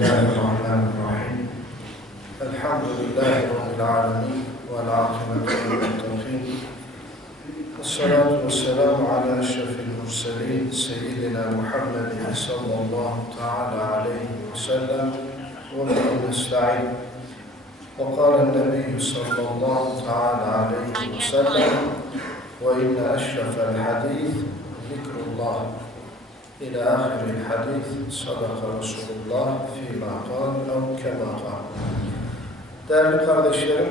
الله الرحمن الرحيم الحمد لله رب العالمين والعاقبة للمتقين والصلاة والسلام على أشرف المرسلين سيدنا محمد صلى الله تعالى عليه وسلم وبه نستعين وقال النبي صلى الله تعالى عليه وسلم وإن أشرف الحديث ذكر الله إلى آخر الحديث صدق رسول الله فيما قال أو كما قال Değerli kardeşlerim,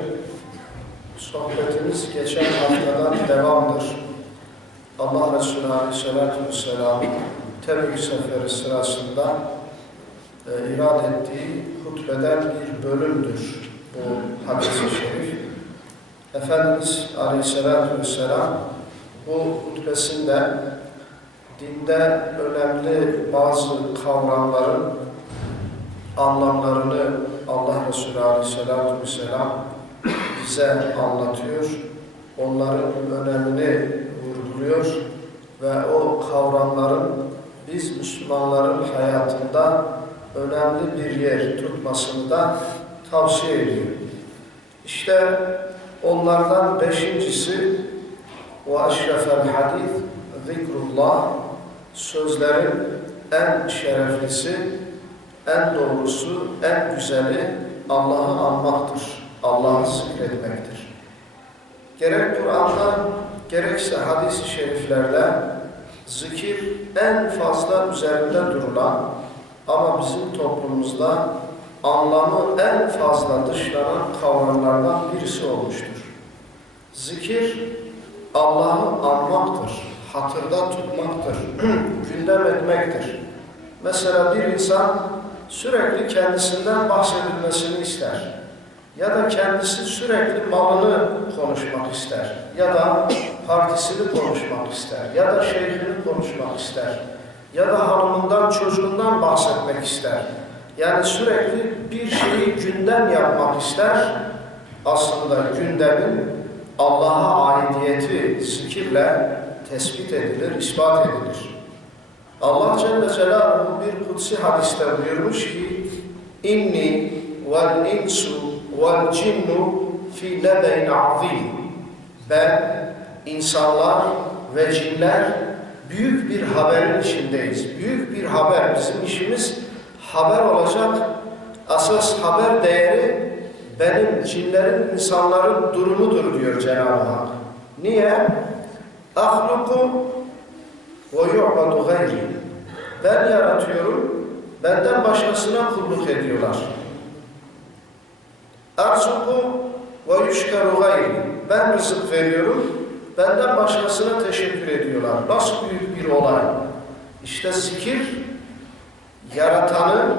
sohbetimiz geçen haftadan devamdır. Allah Resulü Aleyhisselatü Vesselam Tebük Seferi sırasında e, irad ettiği hutbeden bir bölümdür bu hadis-i şerif. Efendimiz Aleyhisselatü Vesselam bu hutbesinde dinde önemli bazı kavramların anlamlarını Allah Resulü Aleyhisselatü Vesselam bize anlatıyor. Onların önemini vurguluyor ve o kavramların biz Müslümanların hayatında önemli bir yer tutmasını da tavsiye ediyor. İşte onlardan beşincisi ve eşrefel hadith zikrullah sözlerin en şereflisi, en doğrusu, en güzeli Allah'ı anmaktır. Allah'ı zikretmektir. Gerek Kur'an'da gerekse hadis-i şeriflerde zikir en fazla üzerinde durulan ama bizim toplumumuzda anlamı en fazla dışlanan kavramlardan birisi olmuştur. Zikir Allah'ı anmaktır, hatırda tutmaktır, gündem etmektir. Mesela bir insan sürekli kendisinden bahsedilmesini ister. Ya da kendisi sürekli malını konuşmak ister. Ya da partisini konuşmak ister. Ya da şeyhini konuşmak ister. Ya da hanımından, çocuğundan bahsetmek ister. Yani sürekli bir şeyi gündem yapmak ister. Aslında gündemin Allah'a aidiyeti zikirle tespit edilir, ispat edilir. Allah Celle Celaluhu bir kutsi hadiste buyurmuş ki inni vel insu vel cinnu fi nebeyn azim ben insanlar ve cinler büyük bir haberin içindeyiz. Büyük bir haber. Bizim işimiz haber olacak. Asas haber değeri benim cinlerin, insanların durumudur diyor Cenab-ı Hak. Niye? Ahluku ve yu'badu gayri. Ben yaratıyorum, benden başkasına kulluk ediyorlar. Arzuku ve yüşkeru gayri. Ben rızık veriyorum, benden başkasına teşekkür ediyorlar. Nasıl büyük bir olay. İşte zikir, yaratanı,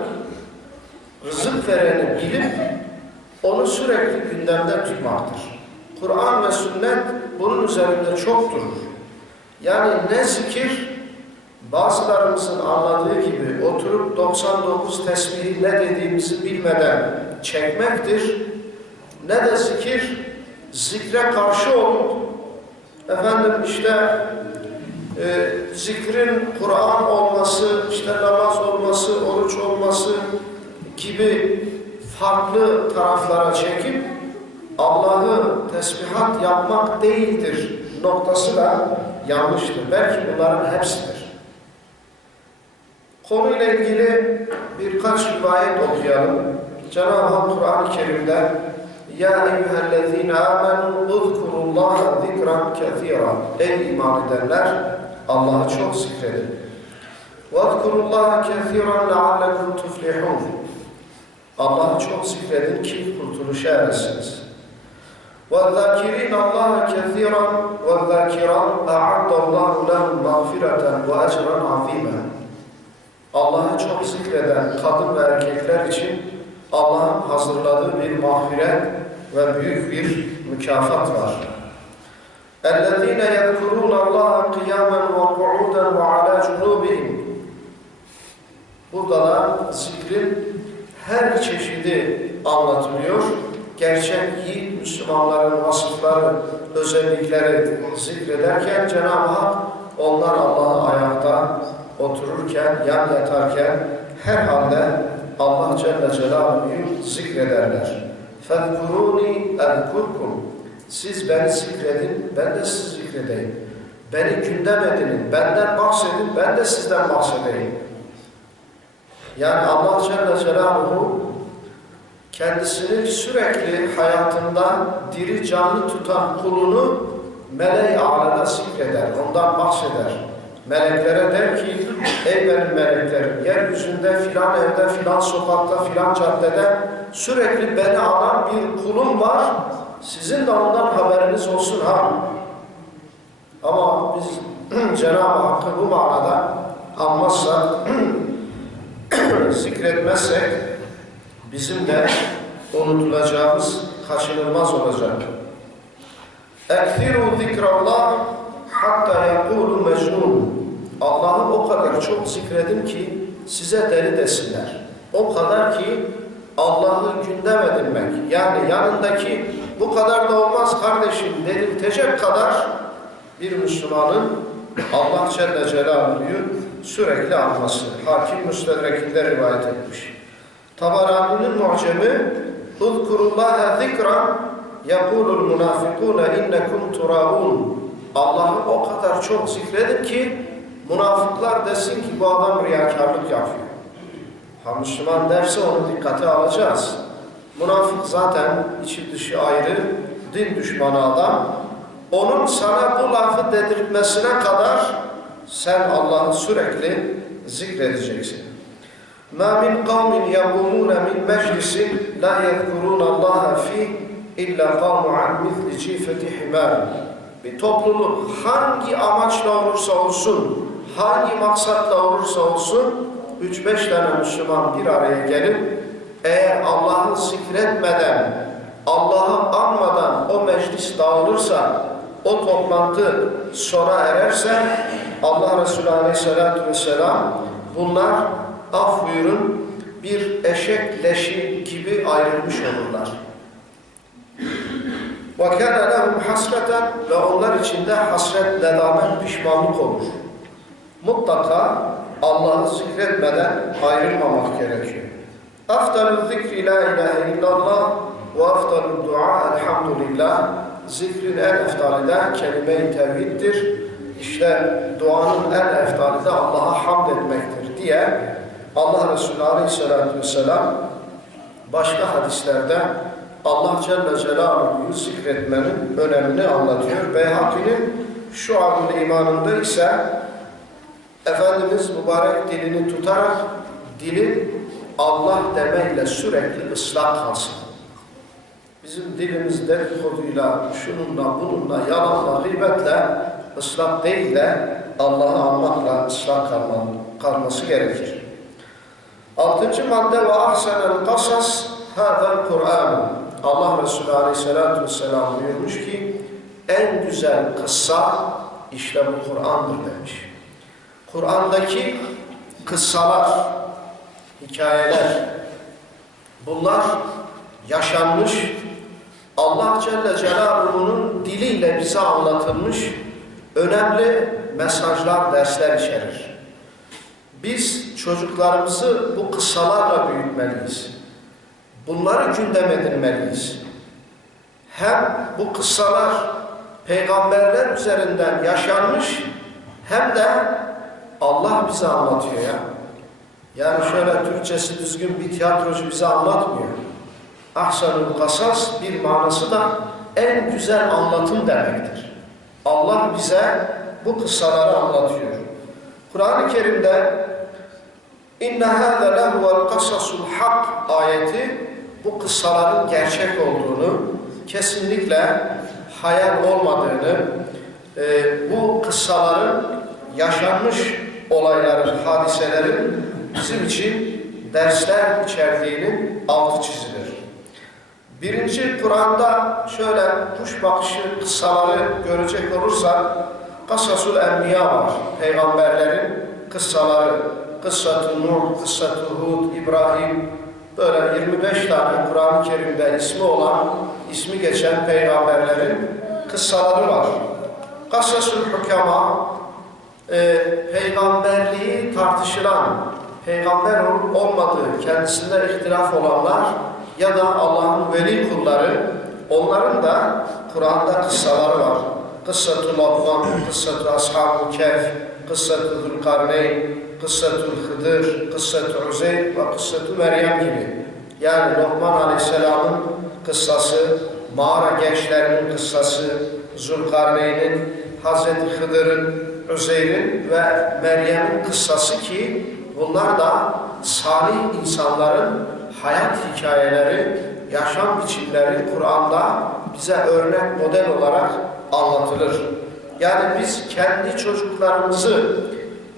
rızık vereni bilip onu sürekli gündemde tutmaktır. Kur'an ve sünnet bunun üzerinde çok durur. Yani ne zikir, bazılarımızın anladığı gibi oturup 99 tesbihi ne dediğimizi bilmeden çekmektir. Ne de zikir, zikre karşı olup, efendim işte e, zikrin Kur'an olması, işte namaz olması, oruç olması gibi farklı taraflara çekip Allah'ı tesbihat yapmak değildir noktası da yanlıştır. Belki bunların hepsidir. Konuyla ilgili birkaç rivayet okuyalım. Cenab-ı Hak Kur'an-ı Kerim'de Ya eyyühellezine amenu uzkurullaha zikran kethira Ey iman edenler Allah'ı çok zikredin. Vezkurullaha kethiran leallekum tuflihun Allah'ı çok zikredin ki kurtuluşa eresiniz. وَالذَّاكِرِينَ اللّٰهَ كَثِيرًا وَالذَّاكِرَانْ اَعَدَّ اللّٰهُ لَهُمْ مَغْفِرَةً وَاَجْرًا عَظِيمًا Allah'ı çok zikreden kadın ve erkekler için Allah'ın hazırladığı bir mağfiret ve büyük bir mükafat var. اَلَّذ۪ينَ يَذْكُرُونَ اللّٰهَ قِيَامًا وَقُعُودًا وَعَلَى جُنُوبِهِمْ Burada da zikrin her çeşidi anlatılıyor. Gerçek yiğit Müslümanların vasıfları, özellikleri zikrederken Cenab-ı Hak onlar Allah'ı ayakta otururken, yan yatarken her halde Allah Celle Celaluhu'yu zikrederler. فَذْكُرُونِي اَذْكُرْكُمْ Siz beni zikredin, ben de sizi zikredeyim. Beni gündem edinin, benden bahsedin, ben de sizden bahsedeyim. Yani Allah Celle Celaluhu kendisini sürekli hayatında diri canlı tutan kulunu meleği alana zikreder, ondan bahseder. Meleklere der ki, ey benim meleklerim, yeryüzünde filan evde, filan sokakta, filan caddede sürekli beni alan bir kulum var, sizin de ondan haberiniz olsun ha. Ama biz Cenab-ı Hakk'ı bu manada anmazsak, zikretmezsek bizim de unutulacağımız kaçınılmaz olacak. Ekfiru zikrallah hatta yakulu mecnun. Allah'ı o kadar çok zikredin ki size deli desinler. O kadar ki Allah'ı gündem edinmek. Yani yanındaki bu kadar da olmaz kardeşim deniltecek kadar bir Müslümanın Allah Celle Celaluhu'yu sürekli anması. Hakim Müstedrek'inde rivayet etmiş. Tabarani'nin mu'cemi اذkurullaha zikran yekulul munafikune innekum turaun Allah'ı o kadar çok zikredin ki münafıklar desin ki bu adam riyakarlık yapıyor. Ha Müslüman derse onu dikkate alacağız. Münafık zaten içi dışı ayrı, din düşmanı adam. Onun sana bu lafı dedirtmesine kadar sen Allah'ı sürekli zikredeceksin. مَا مِنْ قَوْمٍ يَقُومُونَ مِنْ مَجْلِسٍ لَا يَذْكُرُونَ اللّٰهَ ف۪يهِ اِلَّا قَوْمُ عَنْ مِثْلِ جِيفَةِ حِمَارٍ Bir topluluk hangi amaçla olursa olsun, hangi maksatla olursa olsun, 3-5 tane Müslüman bir araya gelip, eğer Allah'ı zikretmeden, Allah'ı anmadan o meclis dağılırsa, o toplantı sona ererse, Allah Resulü Aleyhisselatü Vesselam bunlar af buyurun bir eşek leşi gibi ayrılmış olurlar. وَكَانَ لَهُمْ حَسْرَةً Ve onlar içinde hasret, nedamet, pişmanlık olur. Mutlaka Allah'ı zikretmeden ayrılmamak gerekiyor. اَفْتَلُ zikri la ilahe illallah ve اَفْتَلُ dua elhamdülillah Zikrin en eftali de kelime-i tevhiddir. İşte duanın en eftali de Allah'a hamd etmektir diye Allah Resulü Aleyhisselatü Vesselam başka hadislerde Allah Celle Celaluhu'yu zikretmenin önemini anlatıyor. Beyhaki'nin şu anın imanında ise Efendimiz mübarek dilini tutarak dilin Allah demeyle sürekli ıslah kalsın. Bizim dilimiz dedikoduyla, şununla, bununla, yalanla, gıybetle ıslah değil de Allah'ı anmakla ıslah kalması gerekir. Altıncı madde ve ahsenel kasas hâzel Kur'an. Allah Resulü Aleyhisselatü Vesselam buyurmuş ki en güzel kıssa işte bu Kur'an'dır demiş. Kur'an'daki kıssalar, hikayeler bunlar yaşanmış Allah Celle Celaluhu'nun diliyle bize anlatılmış önemli mesajlar, dersler içerir. Biz çocuklarımızı bu kıssalarla büyütmeliyiz. Bunları gündem edinmeliyiz. Hem bu kıssalar peygamberler üzerinden yaşanmış hem de Allah bize anlatıyor ya. Yani şöyle Türkçesi düzgün bir tiyatrocu bize anlatmıyor. Ahsanul kasas bir manası da en güzel anlatım demektir. Allah bize bu kıssaları anlatıyor. Kur'an-ı Kerim'de İnne hâze lehuvel kasasul hak ayeti bu kıssaların gerçek olduğunu, kesinlikle hayal olmadığını, e, bu kıssaların yaşanmış olayların, hadiselerin bizim için dersler içerdiğinin altı çizilir. Birinci Kur'an'da şöyle kuş bakışı kıssaları görecek olursak Kasasul Enbiya var. Peygamberlerin kıssaları. Kıssat-ı Nuh, Kıssat-ı Hud, İbrahim böyle 25 tane Kur'an-ı Kerim'de ismi olan, ismi geçen peygamberlerin kıssaları var. Kasasul Hukama e, peygamberliği tartışılan peygamber olmadığı kendisinde ihtilaf olanlar ya da Allah'ın veli kulları onların da Kur'an'da kıssaları var. Kıssatu Lokman, Kıssatu Ashab-ı Kehf, Kıssatu Zülkarneyn, Kıssatu Hıdır, Kıssatu Uzeyr ve Kıssatu Meryem gibi. Yani Lokman Aleyhisselam'ın kıssası, mağara gençlerinin kıssası, Zülkarneyn'in, Hazreti Hıdır'ın, Üzeyr'in ve Meryem'in kıssası ki bunlar da salih insanların hayat hikayeleri, yaşam biçimleri Kur'an'da bize örnek model olarak anlatılır. Yani biz kendi çocuklarımızı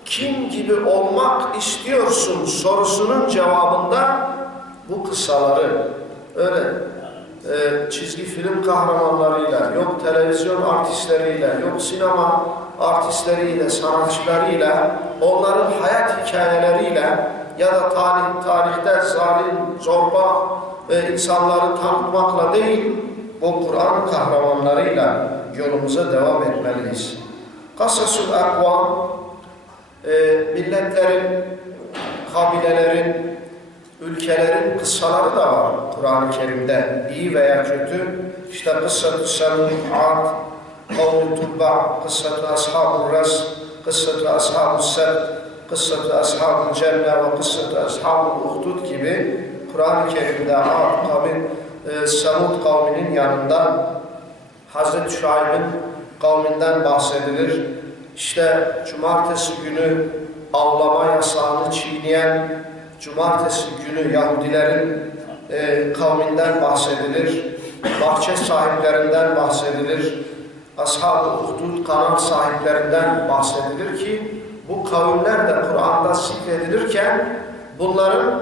kim gibi olmak istiyorsun sorusunun cevabında bu kıssaları öyle e, çizgi film kahramanlarıyla, yok televizyon artistleriyle, yok sinema artistleriyle, sanatçılarıyla, onların hayat hikayeleriyle ya da tarih, tarihte zalim, zorba ve insanları tanıtmakla değil, bu Kur'an kahramanlarıyla yolumuza devam etmeliyiz. Kasasul Akvam, e, milletlerin, kabilelerin, ülkelerin kıssaları da var Kur'an-ı Kerim'de. iyi veya kötü. İşte Kıssat-ı Semud, Ad, Kavl-i Tubba, Kıssat-ı Ashab-ı Res, Kıssat-ı Ashab-ı Seb, Kıssat-ı Ashab-ı Cenne ve Kıssat-ı Ashab-ı Uhdud gibi Kur'an-ı Kerim'de Ad, kavmin, e, kavminin yanında Hazreti Şuayb'in kavminden bahsedilir. İşte cumartesi günü avlama yasağını çiğneyen cumartesi günü Yahudilerin e, kavminden bahsedilir. Bahçe sahiplerinden bahsedilir. Ashab-ı Uhdud kanal sahiplerinden bahsedilir ki bu kavimler de Kur'an'da zikredilirken bunların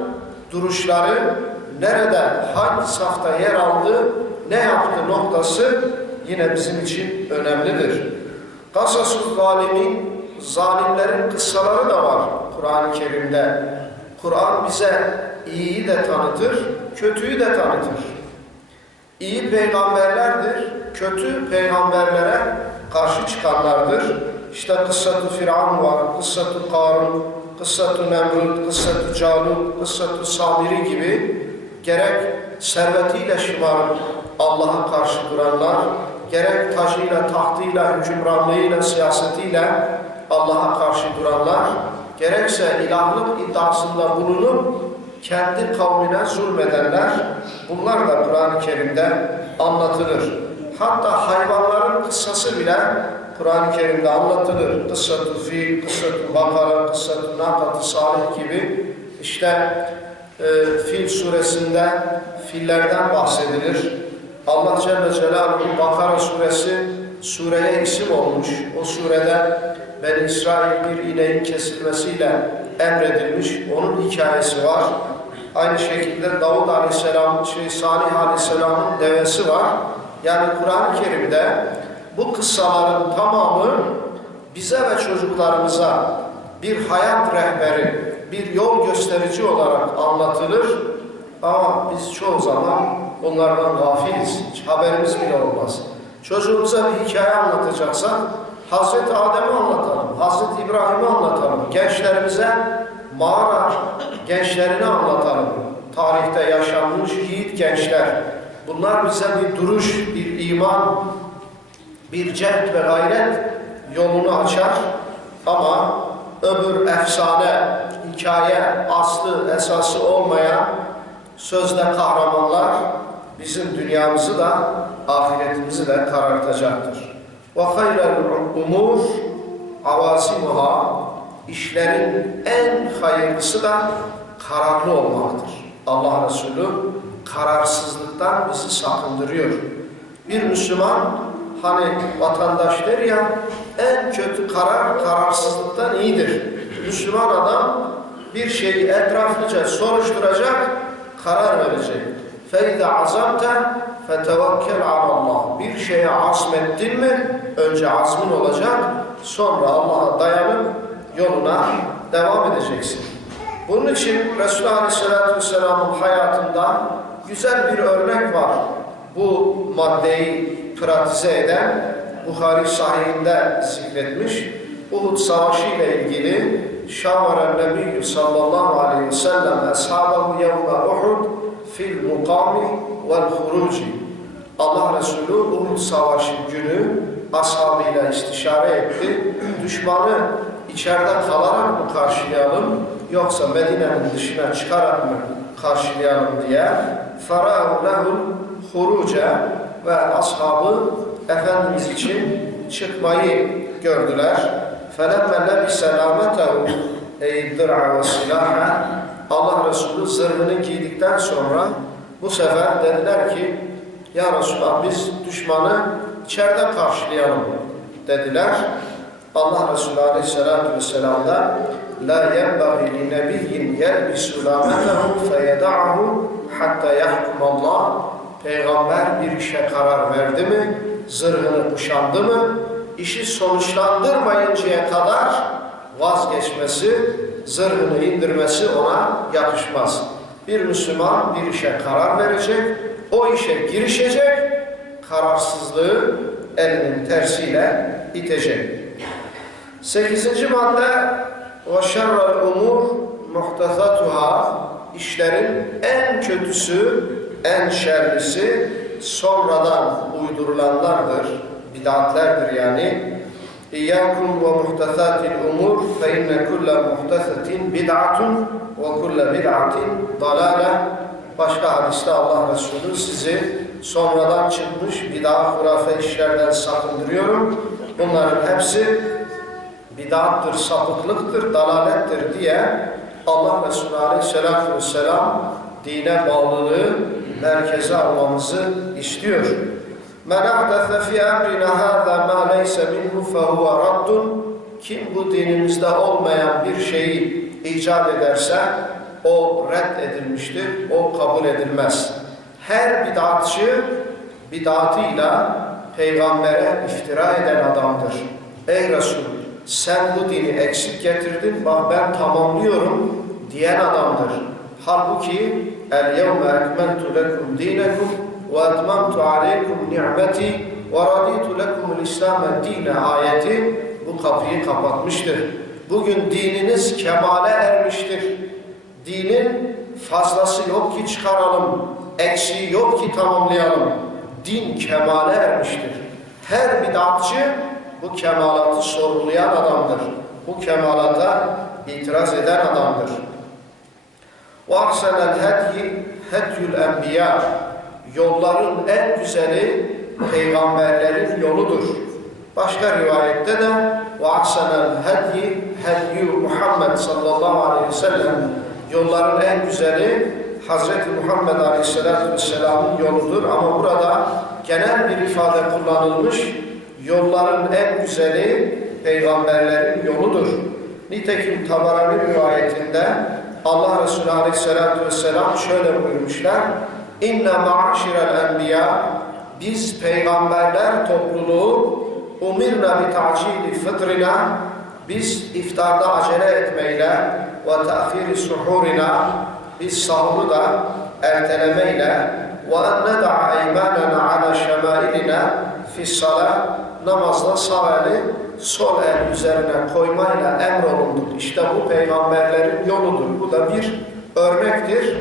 duruşları nerede, hangi safta yer aldı, ne yaptı noktası yine bizim için önemlidir. Kasasul zalimin, zalimlerin kıssaları da var Kur'an-ı Kerim'de. Kur'an bize iyiyi de tanıtır, kötüyü de tanıtır. İyi peygamberlerdir, kötü peygamberlere karşı çıkanlardır. İşte kıssatı Firavun var, kıssatı Karun, kıssatı Nemrut, kıssatı Calut, kıssatı Samiri gibi gerek servetiyle şımarıp Allah'a karşı duranlar, gerek tacıyla, tahtıyla, hükümranlığıyla, siyasetiyle Allah'a karşı duranlar, gerekse ilahlık iddiasında bulunup kendi kavmine zulmedenler, bunlar da Kur'an-ı Kerim'de anlatılır. Hatta hayvanların kıssası bile Kur'an-ı Kerim'de anlatılır. Kıssatü fil, kıssatü bakara, kıssatü nakat salih gibi işte e, Fil suresinde fillerden bahsedilir. Allah Celle Celaluhu Bakara suresi sureye isim olmuş. O surede Ben İsrail bir ineğin kesilmesiyle emredilmiş. Onun hikayesi var. Aynı şekilde Davud Aleyhisselam, şey Salih Aleyhisselam'ın devesi var. Yani Kur'an-ı Kerim'de bu kıssaların tamamı bize ve çocuklarımıza bir hayat rehberi, bir yol gösterici olarak anlatılır. Ama biz çoğu zaman onlardan gafiliz. Hiç haberimiz bile olmaz. Çocuğumuza bir hikaye anlatacaksak Hazreti Adem'i anlatalım, Hazreti İbrahim'i anlatalım. Gençlerimize mağara gençlerini anlatalım. Tarihte yaşanmış yiğit gençler. Bunlar bize bir duruş, bir iman, bir cehd ve gayret yolunu açar. Ama öbür efsane, hikaye, aslı, esası olmayan sözde kahramanlar bizim dünyamızı da ahiretimizi de karartacaktır. Ve hayrel umur avasimuha işlerin en hayırlısı da kararlı olmaktır. Allah Resulü kararsızlıktan bizi sakındırıyor. Bir Müslüman hani vatandaş der ya en kötü karar kararsızlıktan iyidir. Müslüman adam bir şeyi etraflıca soruşturacak, karar verecek. فَاِذَا عَزَمْتَ فَتَوَكَّلْ عَلَى اللّٰهِ Bir şeye azmettin mi, önce azmin olacak, sonra Allah'a dayanıp yoluna devam edeceksin. Bunun için Resulullah Aleyhisselatü Vesselam'ın hayatında güzel bir örnek var. Bu maddeyi pratize eden Bukhari sahihinde zikretmiş. Uhud Savaşı ile ilgili şavara nebiyyü sallallahu aleyhi ve sellem ashabahu yevme Uhud fil mukami vel huruci. Allah Resulü Uhud Savaşı günü ashabıyla istişare etti. Düşmanı içeride kalarak mı karşılayalım yoksa Medine'nin dışına çıkarak mı karşılayalım diye فَرَاهُ لَهُ huruca ve ashabı Efendimiz için çıkmayı gördüler. فَلَمَّ لَبِسَ لَامَتَهُ اَيْ دِرْعَ وَسِلَاحَ Allah Resulü zırhını giydikten sonra bu sefer dediler ki Ya Resulallah biz düşmanı içeride karşılayalım dediler. Allah Resulü Aleyhisselatü Vesselam da La yenbaghi li nebiyyin yelbisu lâmetehu feyeda'ahu hatta yahkumallah Peygamber bir işe karar verdi mi, zırhını kuşandı mı, işi sonuçlandırmayıncaya kadar vazgeçmesi, zırhını indirmesi ona yakışmaz. Bir Müslüman bir işe karar verecek, o işe girişecek, kararsızlığı elinin tersiyle itecek. Sekizinci madde وَشَرَّ الْاُمُورِ مُحْتَثَتُهَا İşlerin en kötüsü, en şerlisi sonradan uydurulanlardır, bidatlerdir yani. İyyâkum ve muhtesâtil umur fe inne kulle muhtesetin bid'atun ve kulle bid'atin dalâle Başka hadiste Allah Resulü sizi sonradan çıkmış bid'a hurafe işlerden sakındırıyorum. Bunların hepsi bid'attır, sapıklıktır, dalalettir diye Allah Resulü Aleyhisselatü Vesselam dine bağlılığı merkeze almamızı istiyor. Men ahdathe fi emrina hâzâ mâ leyse minhu fehuve raddun Kim bu dinimizde olmayan bir şeyi icat ederse o red edilmiştir, o kabul edilmez. Her bid'atçı bid'atıyla peygambere iftira eden adamdır. Ey Resul sen bu dini eksik getirdin, bak ben tamamlıyorum diyen adamdır. Halbuki el yevme ekmeltu lekum dinekum ve etmemtu aleykum ni'meti ve raditu lekumul İslam'e dine ayeti bu kapıyı kapatmıştır. Bugün dininiz kemale ermiştir. Dinin fazlası yok ki çıkaralım, eksiği yok ki tamamlayalım. Din kemale ermiştir. Her bidatçı bu kemalatı sorgulayan adamdır. Bu kemalata itiraz eden adamdır. وَاَحْسَنَ الْهَدْيِ هَدْيُ الْاَنْبِيَا Yolların en güzeli peygamberlerin yoludur. Başka rivayette de وَاَحْسَنَ الْهَدْيِ هَدْيُ Muhammed sallallahu aleyhi ve sellem Yolların en güzeli Hz. Muhammed aleyhisselatü vesselamın yoludur. Ama burada genel bir ifade kullanılmış. Yolların en güzeli peygamberlerin yoludur. Nitekim Tabarani rivayetinde Allah Resulü Aleyhisselatü Vesselam şöyle buyurmuşlar. İnne ma'aşirel enbiya biz peygamberler topluluğu umirna bi ta'cili fıtrina biz iftarda acele etmeyle ve ta'khiri suhurina biz sahuru da ertelemeyle ve en ned'a eymanena ala şemailina fissala namazda sağ eli sol el üzerine koymayla emrolunduk. İşte bu peygamberlerin yoludur. Bu da bir örnektir.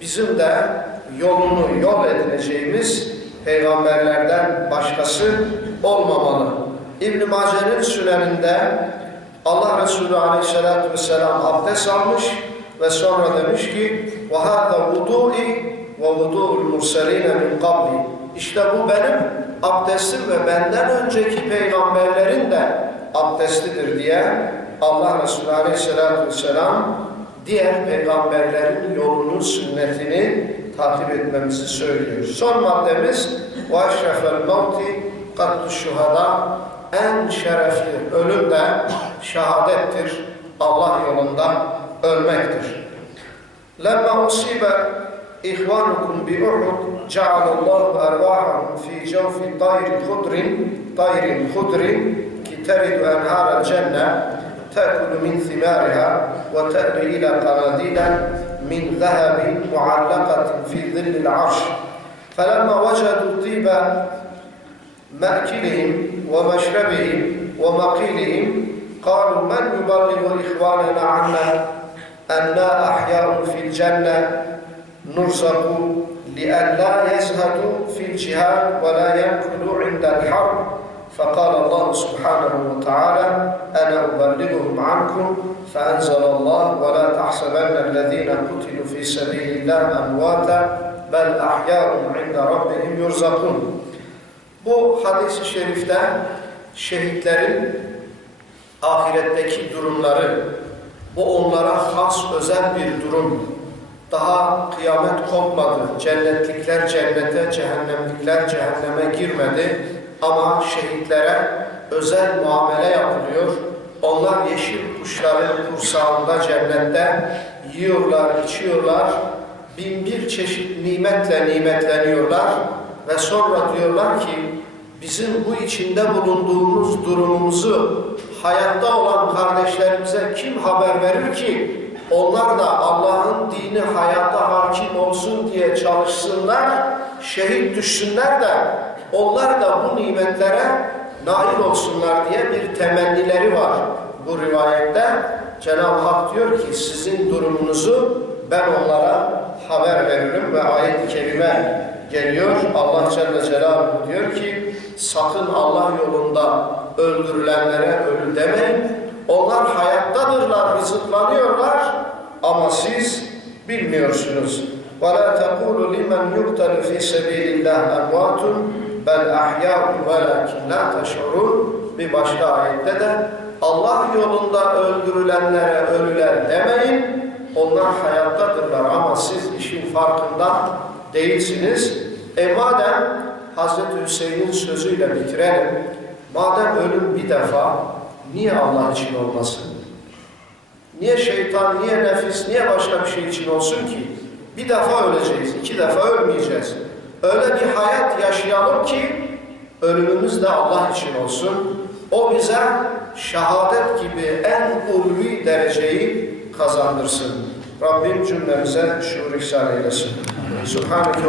Bizim de yolunu yol edineceğimiz peygamberlerden başkası olmamalı. İbn-i Mace'nin süneninde Allah Resulü Aleyhisselatü Vesselam abdest almış ve sonra demiş ki وَهَذَا وُضُوءِ وَوُضُوءُ الْمُرْسَلِينَ مِنْ قَبْلِ İşte bu benim abdestim ve benden önceki peygamberlerin de abdestidir diye Allah Resulü Aleyhisselatü Vesselam diğer peygamberlerin yolunun sünnetini takip etmemizi söylüyor. Son maddemiz وَاَشْرَفَ الْمَوْتِ قَدُّ الشُّهَدَى En şerefli ölüm de şehadettir. Allah yolunda ölmektir. لَمَّا أُصِيبَ إخوانكم بأحد جعل الله أرواحهم في جوف طير خضر طير خضر ترد أنهار الجنة تأكل من ثمارها وتأوي إلى قناديل من ذهب معلقة في ظل العرش فلما وجدوا طيب مأكلهم ومشربهم ومقيلهم قالوا من يبلغ إخواننا عنا أنا أحياء في الجنة؟ نرزق لئلا يزهدوا في الجهاد ولا ينكلوا عند الحرب. فقال الله سبحانه وتعالى أنا أبلغهم عنكم فأنزل الله ولا تحسبن الذين قتلوا في سبيل الله أمواتا بل أحياء عند ربهم يرزقون Bu hadis-i şerifte şehitlerin ahiretteki durumları, bu onlara has özel bir durum. Daha kıyamet kopmadı. Cennetlikler cennete, cehennemlikler cehenneme girmedi. Ama şehitlere özel muamele yapılıyor. onlar yeşil kuşların kursağında cennette yiyorlar, içiyorlar. Bin bir çeşit nimetle nimetleniyorlar. Ve sonra diyorlar ki bizim bu içinde bulunduğumuz durumumuzu hayatta olan kardeşlerimize kim haber verir ki onlar da Allah'ın dini hayatta hakim olsun diye çalışsınlar, şehit düşsünler de onlar da bu nimetlere nail olsunlar diye bir temennileri var bu rivayette. Cenab-ı Hak diyor ki sizin durumunuzu ben onlara haber veririm ve ayet-i kerime geliyor. Allah Celle Celaluhu diyor ki sakın Allah yolunda öldürülenlere ölü demeyin. Onlar hayattadırlar, rızıklanıyorlar ama siz bilmiyorsunuz. وَلَا تَقُولُ لِمَنْ يُقْتَلُ فِي سَبِيلِ اللّٰهِ اَمْوَاتٌ bel ahyâ velakin la teş'urûn bir başka ayette de Allah yolunda öldürülenlere ölüler demeyin. Onlar hayattadırlar ama siz işin farkında değilsiniz. E madem Hazreti Hüseyin'in sözüyle bitirelim. Madem ölüm bir defa niye Allah için olmasın? Niye şeytan, niye nefis, niye başka bir şey için olsun ki? Bir defa öleceğiz, iki defa ölmeyeceğiz. Öyle bir hayat yaşayalım ki ölümümüz de Allah için olsun. O bize şehadet gibi en ulvi dereceyi kazandırsın. Rabbim cümlemize şuur ihsan eylesin. Subhaneke